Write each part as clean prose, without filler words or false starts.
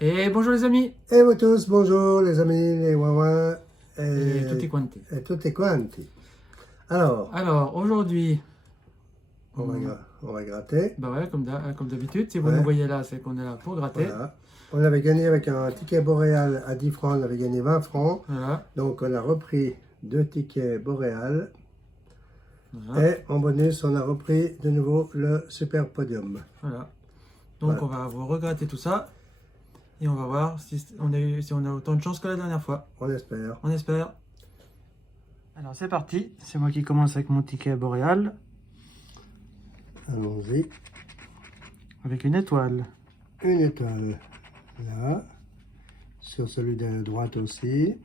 Et bonjour les amis, Et vous tous, bonjour les amis, les wawas et tutti quanti. et tutti quanti. Alors, Alors aujourd'hui, on va gratter. bah ouais, comme d'habitude, si vous nous Ouais, voyez là, c'est qu'on est là pour gratter. voilà. On avait gagné avec un ticket boréal à 10 francs, on avait gagné 20 francs. Voilà, Donc on a repris 2 tickets boréal. voilà, Et en bonus, on a repris de nouveau le super podium. voilà. Donc Voilà, on va vous regratter tout ça et on va voir si on a autant de chance que la dernière fois. on espère. On espère. Alors c'est parti, c'est moi qui commence avec mon ticket boréal, Allons-y. avec une étoile. Une étoile là. Sur celui de la droite aussi.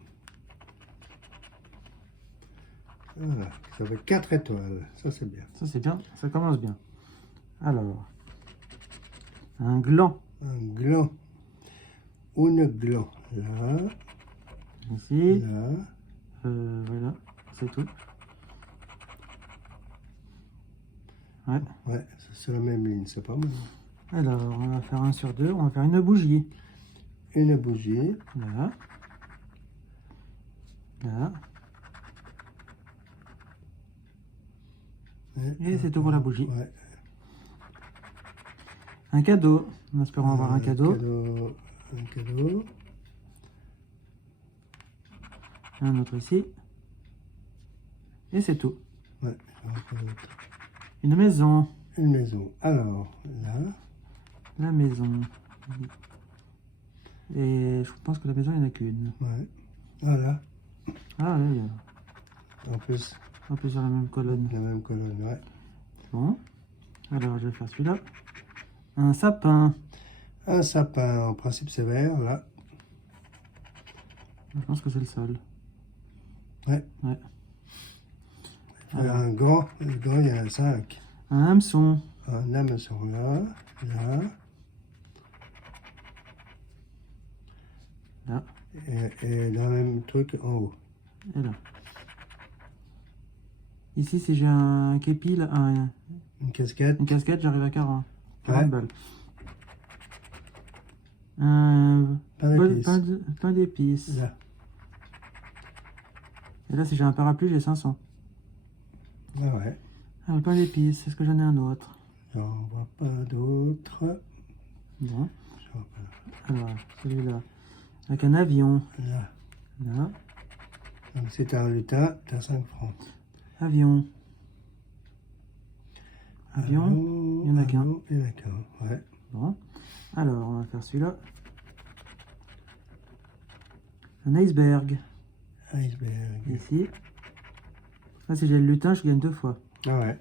Voilà, ça fait 4 étoiles. Ça c'est bien. Ça c'est bien, ça commence bien. Alors, un gland, Un gland. Une gland là. ici, Là. voilà, c'est tout. Ouais. Ouais, c'est sur la même ligne, c'est pas mal. Alors, on va faire 1 sur 2, on va faire une bougie. Une bougie. Là. Là. Et c'est tout pour la bougie. Ouais. Un cadeau, en espérant avoir un cadeau. Un cadeau. Un autre ici. Et c'est tout. Ouais, encore autre. Une maison. Une maison. Alors, là. La maison. Et je pense que la maison, il n'y en a qu'une. Ouais. Voilà. Ah oui, En plus, un peu sur la même colonne. la même colonne, ouais. Bon. Alors, je vais faire celui-là. Un sapin. Un sapin, en principe, c'est vert, là. Je pense que c'est le sol. Ouais. Ouais. Alors, un grand, il y en a 5. Un hameçon. Un hameçon là, là. Là. Et dans le même truc en haut. Et là. Ici, si j'ai un képi, là, Une casquette. une casquette, j'arrive à 40 Ouais. balles. Un Pain d'épices. pain d'épices. Là. Et là, si j'ai un parapluie, j'ai 500. Ah ouais. Alors, le pain d'épices, est-ce que j'en ai un autre? J'en vois pas d'autres. Bon. J'en vois pas. Alors, celui-là. Avec un avion. Là. Là. Donc si t'as un lutin, t'as 5 francs. Avion. Avion. Il y en a qu'un. Il y en a qu'un, ouais. Bon. Alors, on va faire celui-là. Un iceberg. Iceberg. Ici. Là, si j'ai le lutin, je gagne 2 fois. Ah ouais.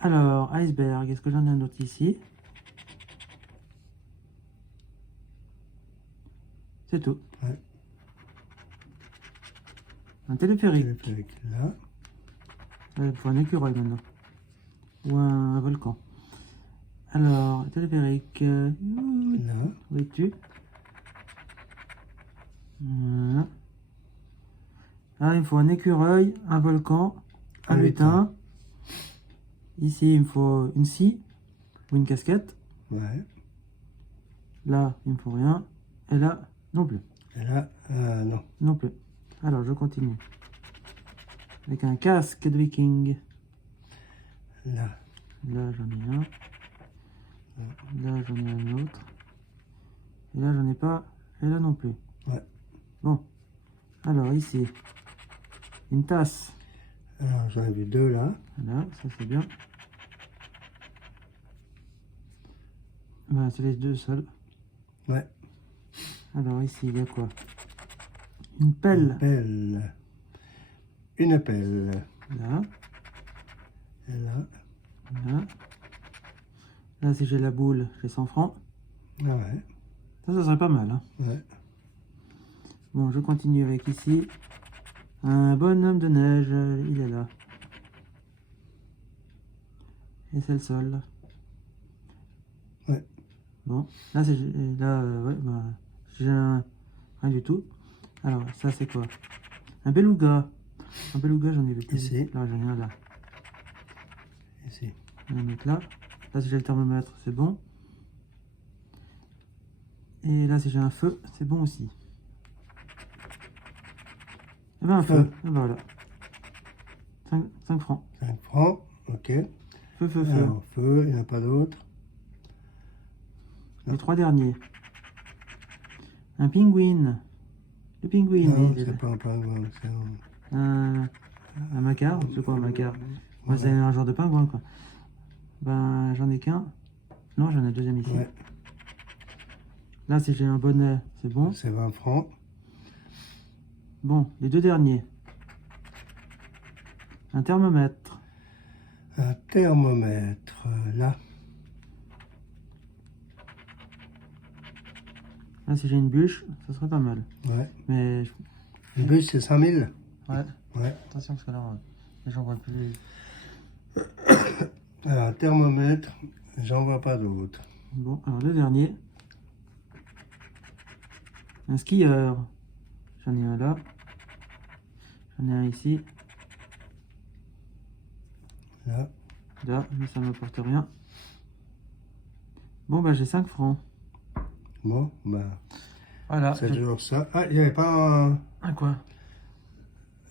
Alors, iceberg. Est-ce que j'en ai un autre ici? C'est tout. Ouais. Un téléphérique. Téléphérique là. Il faut un écureuil maintenant. Ou un volcan. Alors, téléphérique. Là. Où es-tu? Voilà. Là, il me faut un écureuil, un volcan, un lutin. Ici, il me faut une scie ou une casquette. Ouais. Là, il me faut rien. Et là, non plus. Et là, non. Non plus. Alors, je continue. Avec un casque de viking. Là. Là, j'en ai un. Là, j'en ai un autre. Et là, j'en ai pas. Et là, non plus. Ouais. Bon. Alors, ici. Une tasse. Alors, j'en ai vu 2 là. Voilà, ça c'est bien. Voilà, c'est les 2 seuls. Ouais. Alors, ici, il y a quoi? Une pelle. Une pelle. Une pelle. Là. Et là. Là. Là, si j'ai la boule, j'ai 100 francs. Ah ouais. Ça serait pas mal. Hein. Ouais. Bon, je continue avec ici. Un bonhomme de neige, il est là. Et c'est le sol. Ouais. Bon, là, c'est là, ouais, bah, j'ai rien du tout. Alors, ça, c'est quoi? Un beluga. Un beluga, j'en ai vu. Ici. Là, j'en ai un là. Ici. On va mettre là. Là, si j'ai le thermomètre, c'est bon. Et là, si j'ai un feu, c'est bon aussi. Eh ben, un feu. Feu. Et ben, voilà. 5 francs. 5 francs, ok. Feu, feu, feu. Alors, feu, il n'y en a pas d'autre. Les 3 derniers. Un pingouin. Le pingouin. Non, il est là. c'est pas un pingouin. C'est Un macar. C'est quoi un macar? Ouais, c'est un genre de pingouin, quoi. Ben, j'en ai qu'un. Non, j'en ai un deuxième ici. Ouais, Là, si j'ai un bonnet, c'est bon. c'est 20 francs. Bon, les 2 derniers. Un thermomètre. Un thermomètre, là. Là, si j'ai une bûche, ça serait pas mal. Ouais. Mais, Une bûche, c'est 5000. ouais, Ouais. attention, parce que là, les gens voient plus. Alors, un thermomètre, j'en vois pas d'autre. Bon, alors le dernier. Un skieur. J'en ai un là. J'en ai un ici. Là. Là, mais ça ne m'apporte rien. Bon, bah j'ai 5 francs. Bon, bah, Voilà. c'est toujours ça. Ah, il n'y avait pas Un quoi?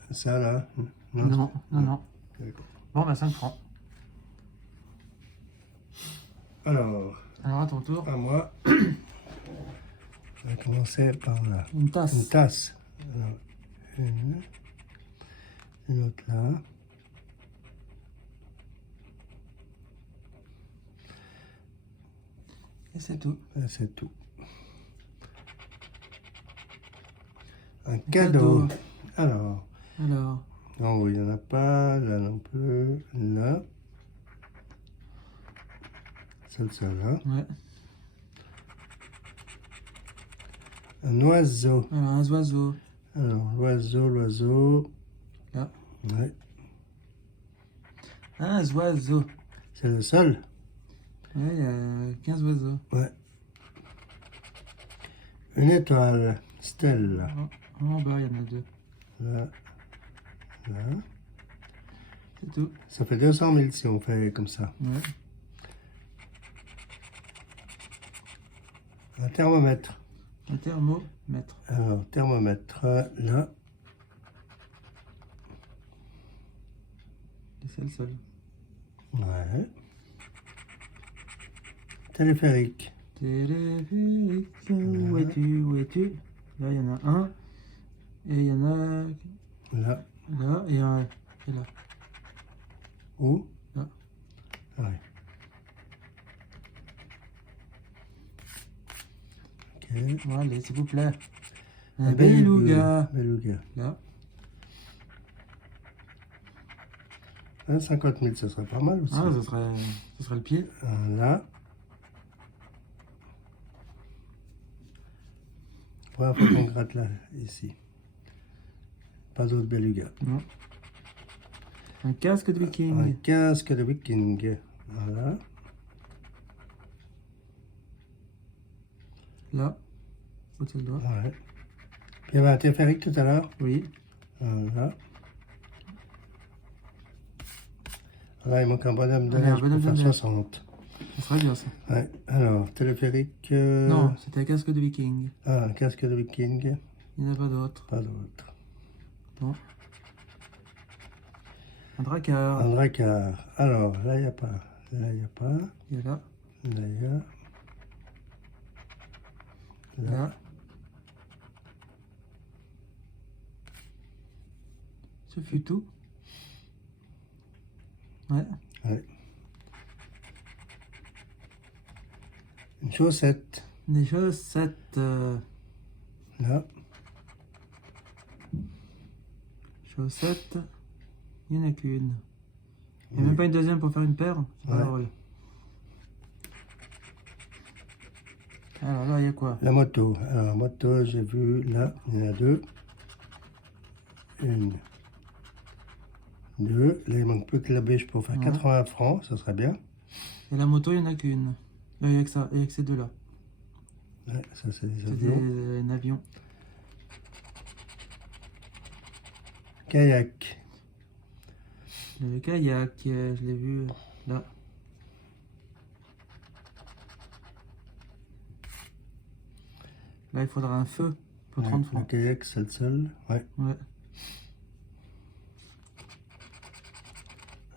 ça là. Non, non. D'accord. Bon, bah 5 francs. Alors, Alors à ton tour. à moi, je vais commencer par là. Une tasse. Une tasse. Alors, une autre là. Et c'est tout. Et c'est tout. Un cadeau. Alors, Alors, non, il n'y en a pas. Là non plus. Là. Ça là. ouais. Un oiseau. Alors, un oiseau. Alors, l'oiseau. Là. Ouais. Un oiseau. C'est le seul. Ouais, il y a 15 oiseaux. Ouais. Une étoile. Stella. En bas, il y en a 2. Là. Là. C'est tout. Ça fait 200 000 si on fait comme ça. Ouais. Un thermomètre. Un thermomètre. Alors, thermomètre. Là. Et c'est le seul. Ouais. Téléphérique. Téléphérique. Où es-tu? Où es-tu? Là, il y en a un. Et il y en a Là. là et là. Où? Là. Ouais. Ok. Bon, allez, s'il vous plaît. Un beluga. Beluga. Là. 50 000, ça serait pas mal aussi. Ah, ce serait le pied. Là. Première fois qu'on gratte là, ici. Pas d'autres belugas. Non. Un casque de Un viking. casque de viking. Voilà. Là. Au-dessus le doigt. Ouais. Puis il y avait un téléphérique tout à l'heure. Oui. Voilà. Là, il manque un bonhomme de Allez, un neige bonhomme pour de faire neige. 60. Ça serait bien, ça. Ouais. Alors, téléphérique. Non, c'était un casque de viking. Ah, un casque de viking. Il n'y en a pas d'autre. Pas d'autre. Bon. Un dracard. Un dracard. Alors, là, il n'y a pas. Là, il n'y a pas. Il est là. Là, il y a. Là. Là. Ce fut tout. Ouais. Ouais. Une chaussette. Des chaussettes. Là. Chaussettes. Il n'y en a qu'une. Il n'y a même pas une deuxième pour faire une paire. C'est pas Ouais. drôle. Alors là, il y a quoi? La moto. Alors, moto, j'ai vu là, il y en a deux. Une. Deux. Là, il manque plus que la bêche pour faire Ouais. 80 francs, ça serait bien. Et la moto, il n'y en a qu'une. Il n'y a que ça. Il n'y a que ces deux-là. Ouais, ça, c'est des C'est avions. un avion. Kayak. Le kayak, je l'ai vu là. Là, il faudra un feu pour Ouais, 30 le francs. kayak, c'est le seul. Ouais. Ouais.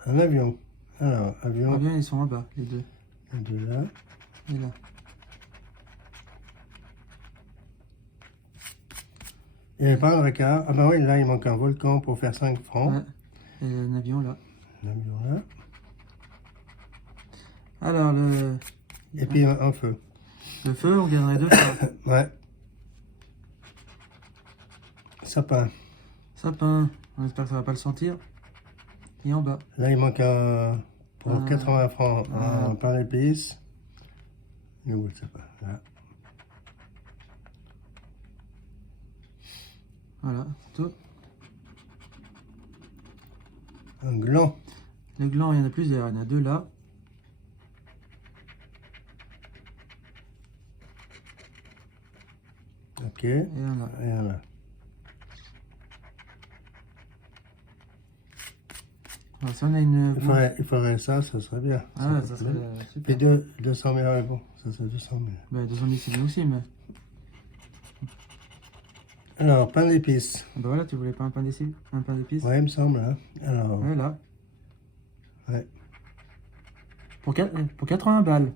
Un avion. Alors, Ah avion, bien, ils sont en bas, les deux. les deux là. Et là. Il n'y avait pas un Drakkar. Ah bah oui, là, il manque un volcan pour faire 5 francs. Ouais. Et un avion là. L'avion là. Alors, Et puis un feu. le feu, on gagnerait 2 fois. Ouais. Sapin. Sapin, on espère que ça va pas le sentir. Et en bas. Là, il manque un... Pour Ah. 80 francs, Ah. un pain d'épices. Il est où le sapin? Là. Voilà, c'est tout. Un gland. Les glands, il y en a plusieurs. Il y en a 2 là. Ok. Et un là. Et un là. Alors, si on a une... Il faudrait ça serait bien. Ah ouais, Ça ça serait serait bien. super. Et 200 000, ouais, bon, ça c'est 200 000. Bah, 200 000, c'est bien aussi, mais... Alors, pain d'épices. Ah bah voilà, tu voulais pas un pain d'épices? Un pain d'épices? Ouais, il me semble, hein. Alors, Ouais, là. ouais. Pour 80 balles.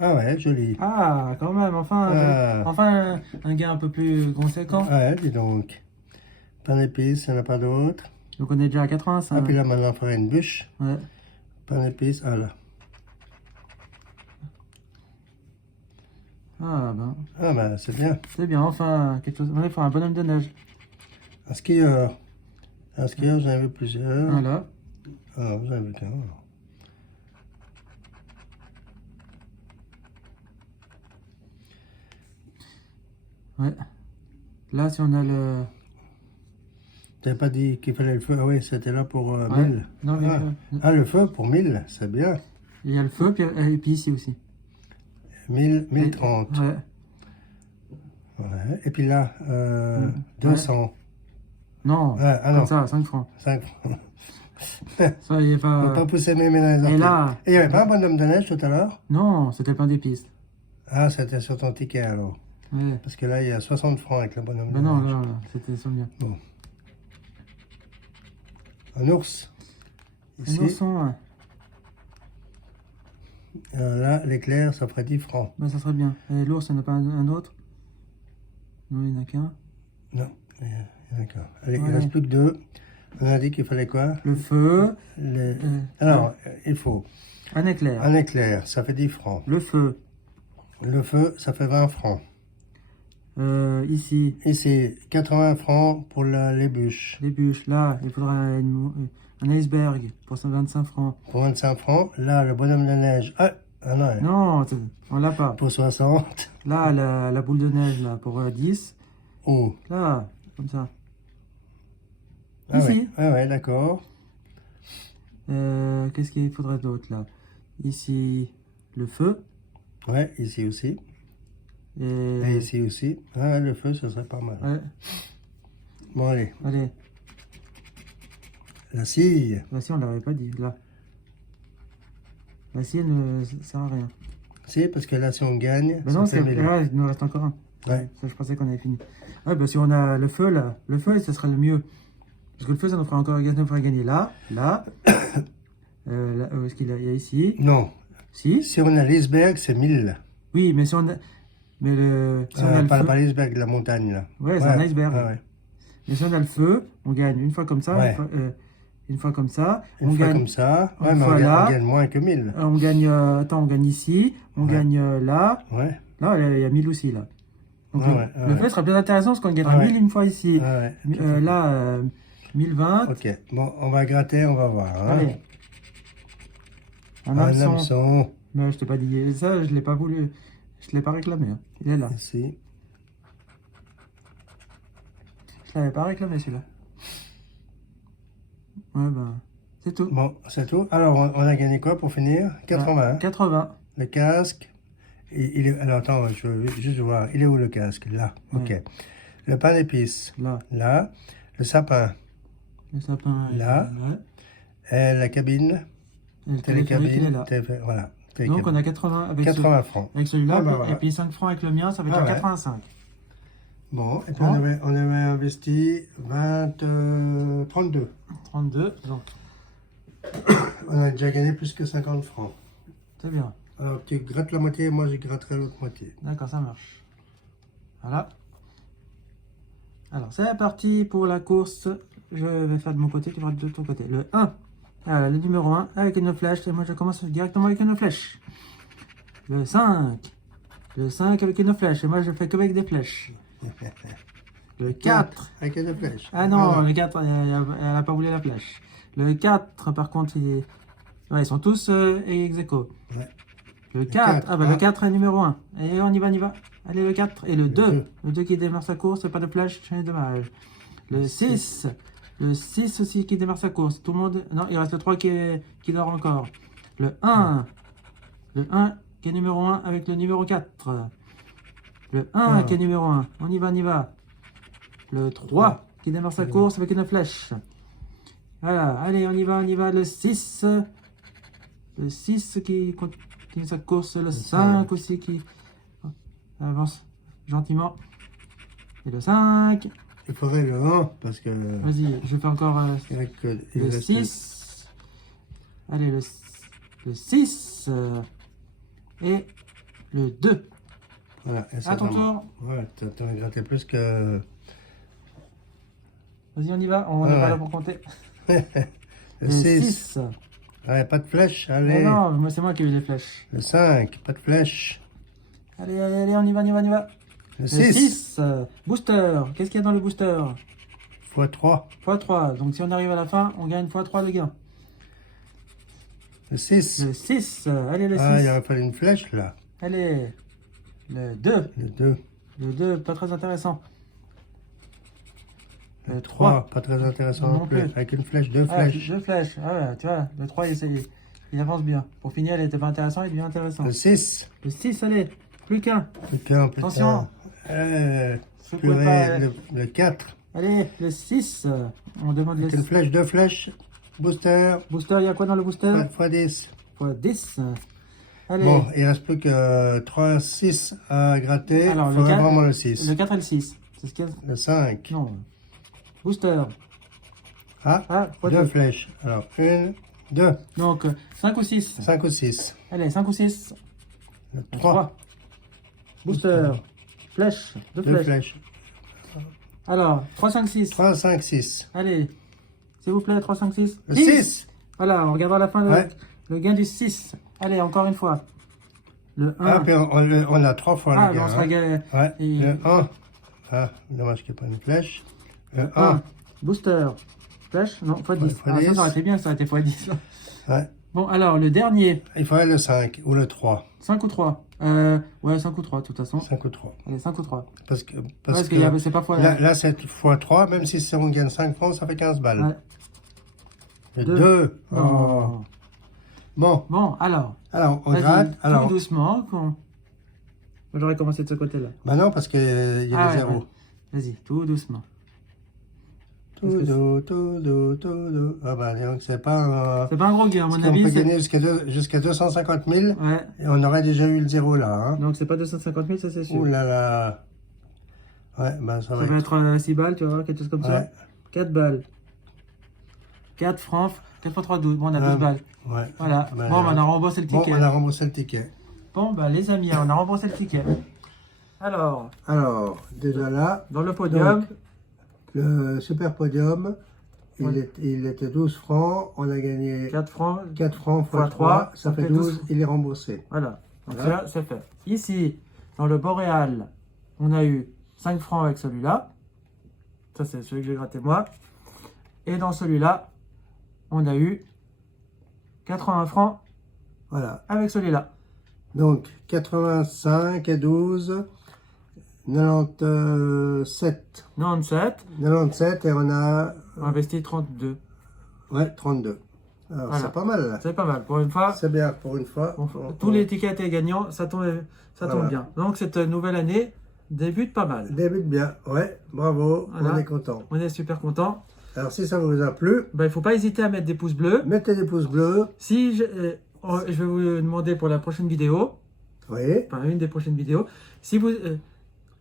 Ah ouais, joli. Ah, quand même, enfin, Ah. enfin un gain un peu plus conséquent. Ouais, dis donc. Pain d'épices, il n'y en a pas d'autre. Donc on est déjà à 85. Ah, puis là, maintenant, il faudrait une bûche. Ouais. Pain d'épices, ah là. Ah ben, Ah bah, c'est bien. c'est bien, enfin, quelque chose. Il faut un bonhomme de neige. Un skieur. Un skieur, j'en ai vu plusieurs. Voilà. Ah, vous en avez vu qu'un. Ouais. Là, si on a le... Tu n'avais pas dit qu'il fallait le feu? Ah oui, c'était là pour Ouais. 1000. Non, mais Ah, le feu pour 1000, c'est bien. il y a le feu, et puis ici aussi. 1030. Ouais. Ouais. Et puis là, Ouais. 200. Non, Ah, ah comme non. ça, 5 francs. 5 francs. Ça, il est Faut pas... pas pousser mes mains dans les Et orteils. là... Et il n'y avait pas un bonhomme de neige tout à l'heure? Non, c'était le pain d'épices. Ah, c'était sur ton ticket alors. Ouais. Parce que là, il y a 60 francs avec le bonhomme Ben de non, neige. là, c'était sur le mien. Bon. Un ours. Un Ici. ourson, ouais. Là, l'éclair, ça ferait 10 francs. Ben, ça serait bien. Et l'ours, il n'y en a pas un autre? Non, il n'y en a qu'un. Non, il y en a qu'un. Allez, il Ouais. ne reste plus que 2. On a dit qu'il fallait quoi? Le feu, Alors, il faut un éclair. un éclair, ça fait 10 francs. Le feu, Le feu, ça fait 20 francs. ici, Ici, 80 francs pour les bûches. les bûches. Là, il faudra un iceberg pour 125 francs. Pour 25 francs. Là, le bonhomme de neige. Ah non, Non, on l'a pas. pour 60. Là, la boule de neige, là, pour 10. Oh. Là, comme ça. Ah Ici. ouais, d'accord. Qu'est-ce qu'il faudrait d'autre, là? Ici, le feu. Ouais, ici aussi. Et Et... ici aussi. Ah, le feu, ça serait pas mal. Ouais, Bon, allez. allez. La scie. Là, si, on l'avait pas dit, là. Là, si, elle ne sert à rien. Si, parce que là, si on gagne, Ben non, ça fait 1000. là, il nous reste encore un. Ouais. Ça, je pensais qu'on avait fini. Ouais, ben si on a le feu, là, le feu, ça serait le mieux. Parce que le feu, ça nous fera encore gagner là, là. Là, où est-ce qu'il y a ici? Non. Si. Si on a l'iceberg, c'est 1000. Oui, mais si on a... Mais si on a le feu... Pas l'iceberg, la montagne, là. Ouais, c'est un iceberg. Ouais. Mais si on a le feu, on gagne une fois comme ça, Ouais. une fois comme ça. Une on fois gagne, comme ça. Ouais, une mais fois on là. gagne moins que 1000. On gagne... attends, on gagne ici. On Ouais. gagne là. Ouais. Là, il y a 1000 aussi, là. Donc Ouais, le ouais. feu sera bien intéressant parce qu'on gagnera Ouais. 1000 une fois ici. Ouais, tout à fait. Là, 1020. Ok. Bon, on va gratter, on va voir. Hein. Allez. Un Un hameçon. hameçon. Mais je t'ai pas dit ça, je l'ai pas voulu. Je l'ai pas réclamé. Hein. Il est là. Ici. Je l'avais pas réclamé celui-là. Ouais, ben, c'est tout. Bon, c'est tout. Alors, on a gagné quoi pour finir? 80. 80. Le casque. Il est... Alors, attends, je veux juste voir. Il est où le casque? Là. Ok. Ouais. Le pain d'épices. Là. Là. Le sapin. Le sapin. Là. Ouais. Et la cabine. Et le téléphérique, il est Télécabine. là. Voilà. Donc on a 80 avec 80 francs. avec celui-là, Ah, bah, voilà. et puis 5 francs avec le mien, ça fait Ah, déjà ouais. 85. Bon, et puis Bon. on avait investi 32. 32, donc On a déjà gagné plus que 50 francs. c'est bien. Alors tu grattes la moitié, moi je gratterai l'autre moitié. D'accord, ça marche. Voilà. Alors, c'est parti pour la course. Je vais faire de mon côté, tu feras de ton côté. Le 1, le numéro 1 avec une flèche. Et moi, je commence directement avec une flèche. Le 5. Le 5 avec une flèche. Et moi, je fais que avec des flèches. Le 4. Avec une flèche. Ah non, Voilà. le 4, elle n'a pas voulu la flèche. Le 4, par contre, ouais, ils sont tous ex aequo. Ouais. Le 4, quatre, le 4 est numéro 1. Et on y va, on y va. Allez, le 4 et le 2. deux. Le 2 qui démarre sa course, pas de flèche, c'est dommage. Le 6. Le 6 aussi qui démarre sa course. Tout le monde. Non, il reste le 3 qui dort encore. Le 1. Le 1 qui est numéro 1 avec le numéro 4. Le 1 qui est numéro 1. On y va, on y va. Le 3 qui démarre sa course avec une flèche. Voilà, allez, on y va, on y va. Le 6. Le 6 qui continue sa course. Le 5 aussi qui avance gentiment. Et le 5. Il faudrait le 1 parce que. Vas-y, je fais encore il reste que- il le reste- 6. Allez, le 6. Et le 2. Voilà, et ça À ton vraiment- tour. Ouais, t'en as gratté plus que. Vas-y, on y va. On n'est Ouais. pas là pour compter. Le Le 6. 6. Ouais, pas de flèche, Oh allez. non, moi c'est moi qui ai eu les flèches. Le 5, pas de flèche. Allez, allez, allez, on y va, on y va, on y va. Le Le 6, 6. Booster. Qu'est-ce qu'il y a dans le booster? x3. x3. Donc si on arrive à la fin, on gagne x3 de gain. Le 6. Le 6. Allez, le 6. Ah, il aurait fallu une flèche là. Allez. Le 2. Le 2. Le 2, pas très intéressant. Le 3, 3. pas très intéressant Non non plus. plus. Avec une flèche, deux Ah, flèches. 2 flèches. Ah ouais, tu vois, le 3, il avance bien. Pour finir, il était pas intéressant, il devient intéressant. Le 6. Le 6, allez. Plus qu'un. Putain, putain. Attention. Secouez Purée, pas. le 4. Allez, le 6. On demande le Avec une flèche, deux flèches. Booster. booster. Il y a quoi dans le booster? x10. Fois 10. Allez. Bon, il reste plus que 3, 6 à gratter. Alors, Il le faudrait 4, vraiment le 6. le 4 et le 6. C'est ce qu'il y a. Le 5. Non. Booster. Ah, fois deux 2. flèches. Alors, 1, 2, Donc, 5 ou 6. 5 ou 6. Allez, 5 ou 6. Le 3. Booster. Flèche. Deux Deux flèches. flèches. Alors, 3, 5, 6. 3, 5, 6. Allez. S'il vous plaît, 3, 5, 6. Le 6. Voilà, on regardera à la fin Ouais. le gain du 6. Allez, encore une fois. Le 1. Ah, puis on a 3 fois Ah, le mais gain. on se hein. régale. Ouais, Et- le 1. Ah, dommage qu'il n'y ait pas une flèche. Le 1. 1. Booster. Flèche. Non, x 10. Ouais, fois Ah, 10. ça aurait été bien, ça aurait été x 10. Ouais. Bon, alors, le dernier. Il faudrait le 5 ou le 3. 5 ou 3. Ouais, 5 ou 3, de toute façon. 5 ou 3. Allez, 5 ou 3. Parce que, Parce que c'est pas fois. là c'est x 3. Même si on gagne 5 francs, ça fait 15 balles. Ouais. Le Deux. 2. Non. Bon, Bon, alors. alors on Vas-y, gratte. tout Alors, doucement. J'aurais commencé de ce côté-là. bah non, parce qu'il y a Ah, des ouais, zéros. ouais. Vas-y, tout doucement. Tout doux. Ah bah donc c'est pas... C'est pas un gros gain, à mon on avis. peut c'est- gagner jusqu'à 250 000 Ouais. et on aurait déjà eu le zéro là. Hein. Donc c'est pas 250 000, ça c'est sûr. Ouh là là. Ouais, bah ça Ça va va être... être 6 balles, tu vas voir, quelque chose comme Ouais. ça. 4 balles. 4 francs, 4 fois 3, 12. Bon, on a 12 balles. Ouais. Voilà. Bah, Bon, on a remboursé le Bon, ticket. on a remboursé le ticket. Bon, bah les amis, on a remboursé le ticket. Alors, Alors, déjà là, dans le podium, donc, le super podium, il était 12 francs, on a gagné 4 francs. 4 francs Fois fois 3, ça ça fait fait 12, il est remboursé. Voilà. Donc Voilà. ça, c'est fait. Ici, dans le Boréal, on a eu 5 francs avec celui-là. Ça, c'est celui que j'ai gratté moi. Et dans celui-là, on a eu 81 francs Voilà. avec celui-là. Donc, 85 et 12, 97. 97, 97 et on a on a investi 32. ouais, 32. Alors, Voilà. c'est pas mal là. C'est pas mal. Pour une fois, C'est bien pour une fois. tous les tickets étaient gagnants. Ça tombe Voilà. bien. Donc, cette nouvelle année débute pas mal. Débute bien. Ouais, bravo, Voilà. on est content. On est super content. Alors, si ça vous a plu, Ben, il faut pas hésiter à mettre des pouces bleus. mettez des pouces bleus. Si je vais vous demander pour la prochaine vidéo, Oui. enfin une des prochaines vidéos, si vous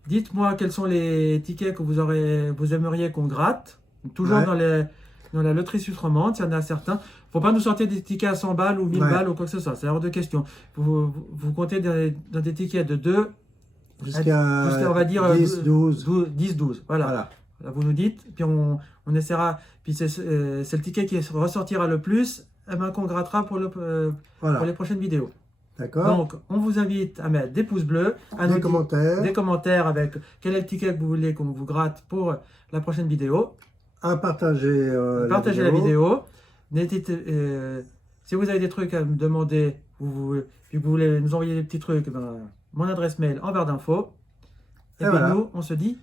dites-moi quels sont les tickets que vous aimeriez qu'on gratte, toujours Ouais. dans la loterie suisse romande, s'il y en a certains. Faut pas nous sortir des tickets à 100 balles ou 1000 Ouais. balles ou quoi que ce soit, c'est hors de question. Vous comptez dans des tickets de 2 Jusqu'à on va dire 10, 12. 10-12. Voilà. Voilà. Là, vous nous dites, puis on essaiera, puis c'est le ticket qui ressortira le plus, eh ben, qu'on grattera pour Voilà. les prochaines vidéos. D'accord. Donc, on vous invite à mettre des pouces bleus, à Des nous commentaires. des commentaires avec quel est le ticket que vous voulez qu'on vous gratte pour la prochaine vidéo. À partager, Partagez la vidéo. Si vous avez des trucs à me demander, puis vous voulez nous envoyer des petits trucs, ben, mon adresse mail en barre d'infos. Et Et puis voilà. nous, on se dit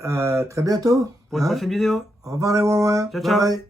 Très bientôt. pour une hein. prochaine vidéo. Au revoir les Wawa. Ciao, ciao. Bye bye.